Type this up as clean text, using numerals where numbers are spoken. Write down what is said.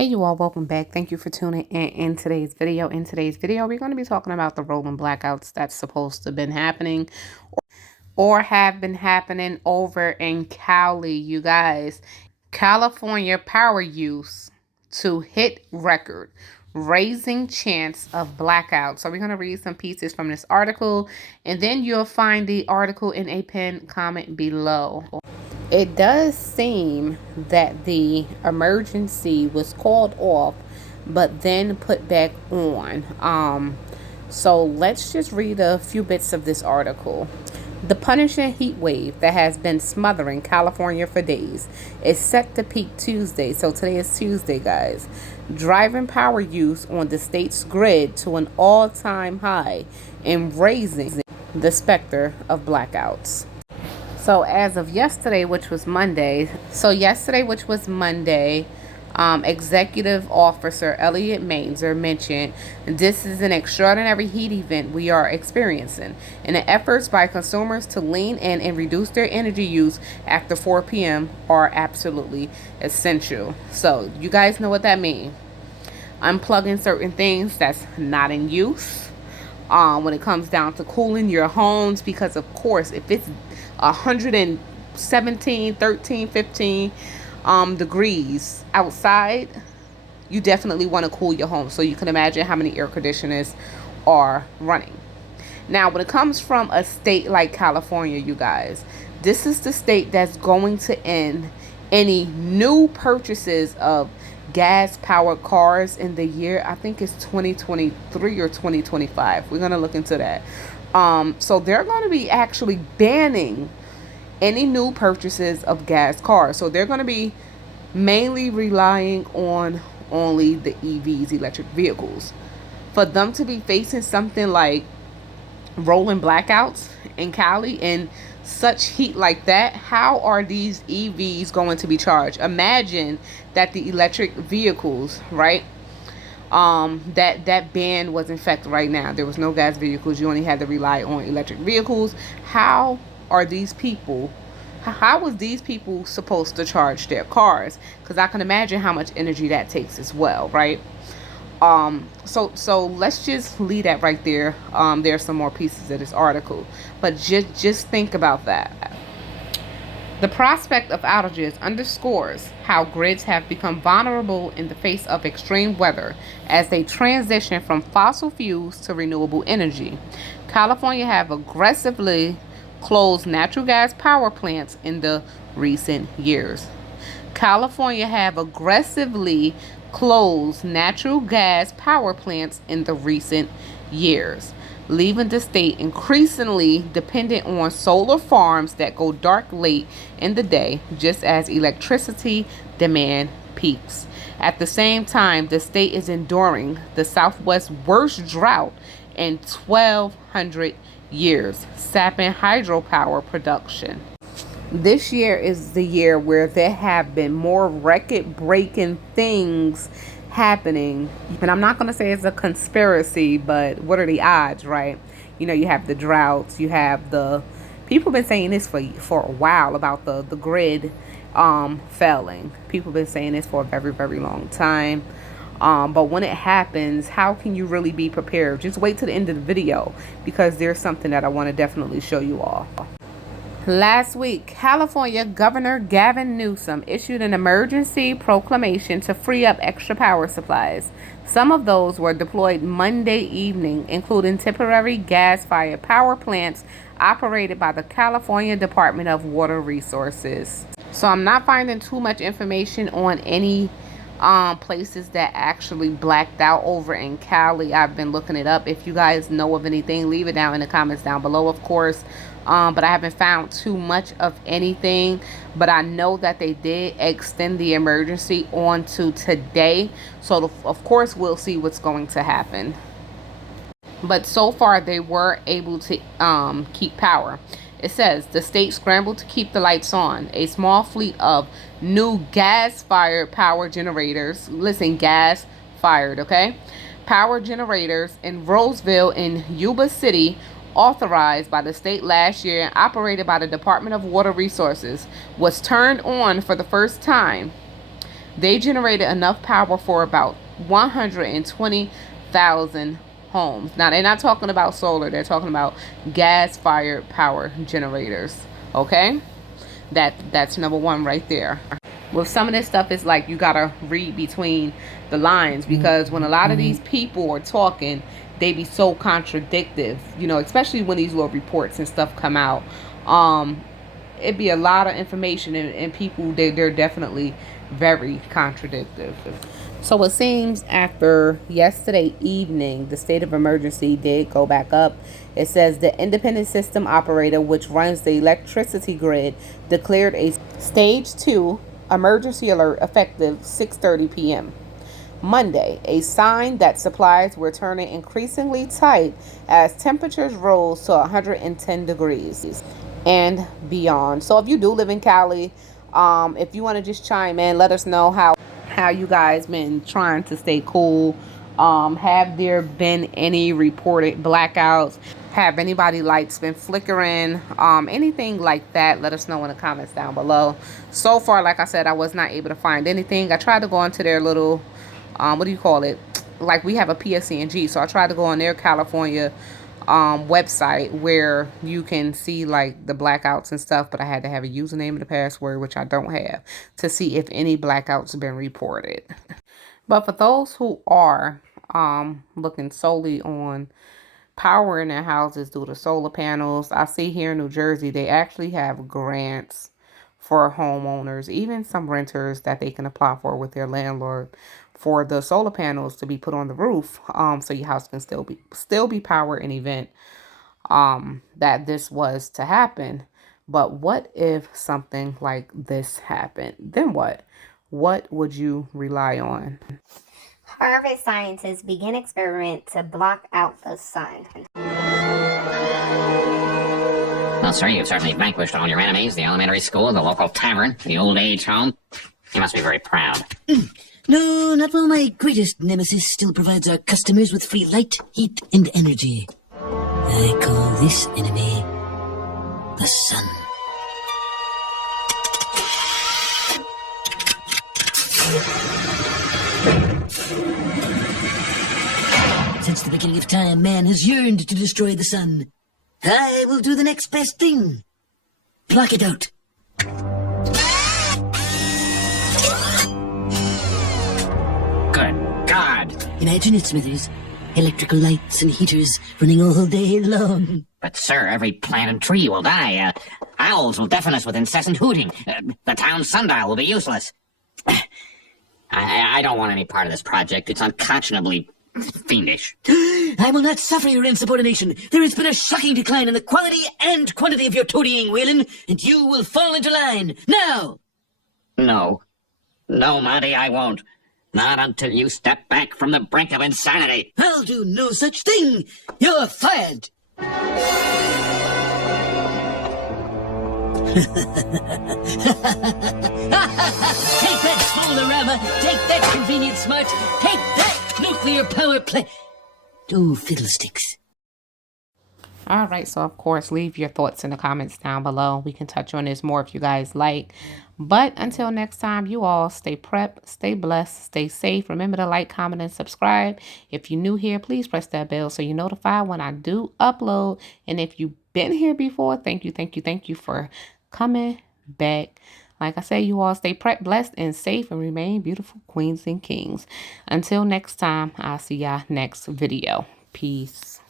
Hey you all, welcome back. Thank you for tuning in today's video. In today's video, we're going to be talking about the rolling blackouts that's supposed to have been happening or have been happening over in Cali, you guys. California power use to hit record, raising chance of blackout. So we're going to read some pieces from this article, and then you'll find the article in a pinned comment below. It does seem that the emergency was called off, but then put back on. So let's just read a few bits of this article. The punishing heat wave that has been smothering California for days is set to peak Tuesday. So today is Tuesday, guys. Driving power use on the state's grid to an all-time high and raising the specter of blackouts. So as of yesterday, which was Monday, Executive Officer Elliot Mainzer mentioned this is an extraordinary heat event we are experiencing, and the efforts by consumers to lean in and reduce their energy use after 4 p.m. are absolutely essential. So you guys know what that means. Unplugging certain things that's not in use when it comes down to cooling your homes, because of course if it's 117, 13, 15 degrees outside, you definitely want to cool your home. So you can imagine how many air conditioners are running. Now, when it comes from a state like California, you guys, this is the state that's going to end any new purchases of gas-powered cars in the year, I think it's 2023 or 2025. We're going to look into that. So they're going to be actually banning any new purchases of gas cars. So they're going to be mainly relying on only the EVs, electric vehicles. For them to be facing something like rolling blackouts in Cali and such heat like that, how are these EVs going to be charged? Imagine that the electric vehicles, right? That ban was in effect right now. There was no gas vehicles. You only had to rely on electric vehicles. How was these people supposed to charge their cars? Because I can imagine how much energy that takes as well, right? So let's just leave that right there. There's some more pieces of this article, but just think about that. The prospect of outages underscores how grids have become vulnerable in the face of extreme weather as they transition from fossil fuels to renewable energy. California have aggressively closed natural gas power plants in the recent years. California have aggressively closed natural gas power plants in the recent years, leaving the state increasingly dependent on solar farms that go dark late in the day, just as electricity demand peaks. At the same time, the state is enduring the Southwest's worst drought in 1,200 years, sapping hydropower production. This year is the year where there have been more record-breaking things happening. And I'm not going to say it's a conspiracy, but what are the odds, right? You know, you have the droughts, you have the people been saying this for a while about the grid failing. People been saying this for a very, very long time. But when it happens, how can you really be prepared? Just wait to the end of the video, because there's something that I want to definitely show you all. Last week, California Governor Gavin Newsom issued an emergency proclamation to free up extra power supplies. Some of those were deployed Monday evening, including temporary gas-fired power plants operated by the California Department of Water Resources. So I'm not finding too much information on any places that actually blacked out over in Cali. I've been looking it up. If you guys know of anything, leave it down in the comments down below, of course. But I haven't found too much of anything. But I know that they did extend the emergency on to today. So, of course, we'll see what's going to happen. But so far, they were able to keep power. It says the state scrambled to keep the lights on. A small fleet of new gas-fired power generators. Listen, gas-fired, okay? Power generators in Roseville and Yuba City, authorized by the state last year and operated by the Department of Water Resources, was turned on for the first time. They generated enough power for about 120,000 homes. Now, they're not talking about solar. They're talking about gas-fired power generators. Okay? That's number one right there. With some of this stuff, it's like you gotta read between the lines, because when a lot of these people are talking, they be so contradictive, you know, especially when these little reports and stuff come out. It'd be a lot of information, and people, they're definitely very contradictive. So it seems after yesterday evening, the state of emergency did go back up. It says the independent system operator, which runs the electricity grid, declared a stage 2 emergency alert effective 6:30 p.m. Monday, a sign that supplies were turning increasingly tight as temperatures rose to 110 degrees and beyond. So if you do live in Cali, if you want to just chime in, let us know how you guys been trying to stay cool. Have there been any reported blackouts? Have anybody lights been flickering? Anything like that, let us know in the comments down below. So far, like I said, I was not able to find anything. I tried to go into their little, what do you call it? Like, we have a PSCNG, so I tried to go on their California website where you can see like the blackouts and stuff, but I had to have a username and a password, which I don't have, to see if any blackouts have been reported. But for those who are looking solely on power in their houses due to solar panels, I see here in New Jersey they actually have grants for homeowners, even some renters, that they can apply for with their landlord for the solar panels to be put on the roof, so your house can still be powered in event that this was to happen. But what if something like this happened? Then what? What would you rely on? Harvard scientists begin experiment to block out the sun. Well, sir, you've certainly vanquished all your enemies, the elementary school, the local tavern, the old age home. You must be very proud. No, not while my greatest nemesis still provides our customers with free light, heat, and energy. I call this enemy the sun. Since the beginning of time, man has yearned to destroy the sun. I will do the next best thing. Block it out. Good God. Imagine it, Smithers. Electrical lights and heaters running all day long. But, sir, every plant and tree will die. Owls will deafen us with incessant hooting. The town sundial will be useless. I don't want any part of this project. It's unconscionably fiendish. I will not suffer your insubordination. There has been a shocking decline in the quality and quantity of your toadying, Whalen, and you will fall into line. Now! No. No, Monty, I won't. Not until you step back from the brink of insanity. I'll do no such thing. You're fired. Take that, Spoilerama! Take that, Convenient Smart! Take that, nuclear power plant! Oh, fiddlesticks. Alright, so of course, leave your thoughts in the comments down below. We can touch on this more if you guys like. But until next time, you all stay prepped, stay blessed, stay safe. Remember to like, comment, and subscribe. If you're new here, please press that bell so you're notified when I do upload. And if you've been here before, thank you for coming back. Like I say, you all stay prepped, blessed, and safe, and remain beautiful queens and kings. Until next time, I'll see y'all next video. Peace.